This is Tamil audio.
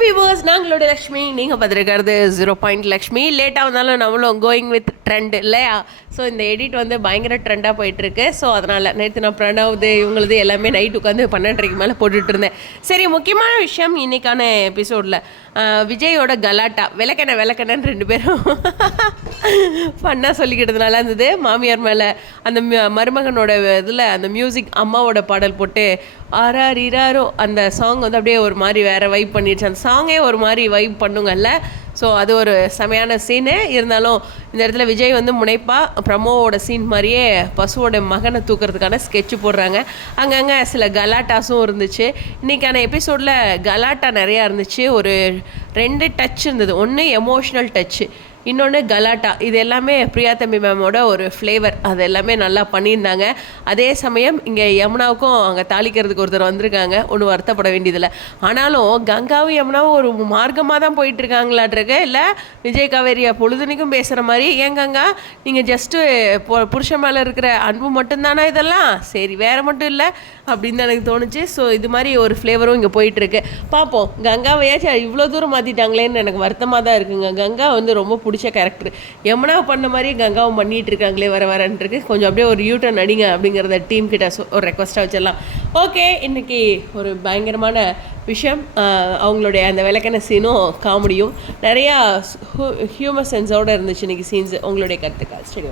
வியூவர்ஸ் நாங்களோட லக்ஷ்மி நீங்கள் பார்த்துருக்கிறது ஜீரோ பாயிண்ட் லக்ஷ்மி. லேட்டாக வந்தாலும் நம்மளும் கோயிங் வித் ட்ரெண்ட் இல்லையா? ஸோ இந்த எடிட் வந்து பயங்கர ட்ரெண்டாக போயிட்டுருக்கு. ஸோ அதனால் நேற்று நான் பிரணவ்து இவங்களது எல்லாமே நைட் உட்காந்து பன்னெண்டரைக்கு மேலே போட்டுட்ருந்தேன் சரி முக்கியமான விஷயம் இன்னைக்கான எபிசோடில் விஜயோட கலாட்டா விளக்கெண்ண விளக்கெண்ணன்னு ரெண்டு பேரும் ஃபன்னாக சொல்லிக்கிட்டதுனால இருந்தது. மாமியார் மேலே அந்த ம- மருமகனோட இதில் அந்த மியூசிக் அம்மாவோட பாடல் போட்டு ஆரார் இராரோ அந்த சாங் வந்து அப்படியே ஒரு மாதிரி வேறு வைப் பண்ணிடுச்சு. அந்த சாங்கே ஒரு மாதிரி வைப் பண்ணுங்கல்ல ஸோ அது ஒரு செமையான சீனு இருந்தாலும் இந்த இடத்துல விஜய் வந்து முனைப்பா ப்ரமோவோட சீன் மாதிரியே பசுவோட மகனை தூக்கிறதுக்கான ஸ்கெட்ச் போடுறாங்க. அங்கங்கே சில கலாட்டாஸும் இருந்துச்சு. இன்றைக்கான எபிசோடில் கலாட்டா நிறையா இருந்துச்சு. ஒரு ரெண்டு டச் இருந்தது. ஒன்று எமோஷ்னல் டச்சு இன்னொன்று கலாட்டா. இது எல்லாமே பிரியா தம்பி மேமோட ஒரு ஃப்ளேவர் அது எல்லாமே நல்லா பண்ணியிருந்தாங்க. அதே சமயம் இங்கே யமுனாவுக்கும் அங்கே தாளிக்கிறதுக்கு ஒருத்தர் வந்திருக்காங்க. ஒன்றும் வருத்தப்பட வேண்டியதில்லை. ஆனாலும் கங்காவும் யமுனாவும் ஒரு மார்க்கமாக தான் போயிட்டுருக்காங்களாட்ருக்க. இல்லை விஜய் காவேரியா பொழுதுனிக்கும் பேசுகிற மாதிரி ஏன் கங்கா நீங்கள் ஜஸ்ட்டு புருஷன் மேலே இருக்கிற அன்பு மட்டும்தானா இதெல்லாம்? சரி வேறு மட்டும் இல்லை அப்படின்னு தான் எனக்கு தோணுச்சு. ஸோ இது மாதிரி ஒரு ஃப்ளேவரும் இங்கே போயிட்டுருக்கு. பார்ப்போம் கங்காவையாச்சும் இவ்வளோ தூரம் மாற்றிட்டாங்களேன்னு எனக்கு வருத்தமாக தான் இருக்குங்க. கங்கா வந்து ரொம்ப பிடிச்ச கேரக்டர் யமுனா பண்ண மாதிரி கங்காவும் பண்ணிகிட்டு இருக்காங்களே வர வரன்றிருக்கு கொஞ்சம் அப்படியே ஒரு யூட்டன் அடிங்க அப்படிங்கிறத டீம் கிட்ட ஒரு ரெக்வஸ்ட்டாக வச்சிடலாம். ஓகே இன்னைக்கு ஒரு பயங்கரமான விஷயம். அவங்களுடைய அந்த விளக்கண சீனும் காமெடியும் நிறையா ஹியூமர் சென்ஸோடு இருந்துச்சு இன்னைக்கு சீன்ஸ் உங்களுடைய கருத்துக்கள். சரி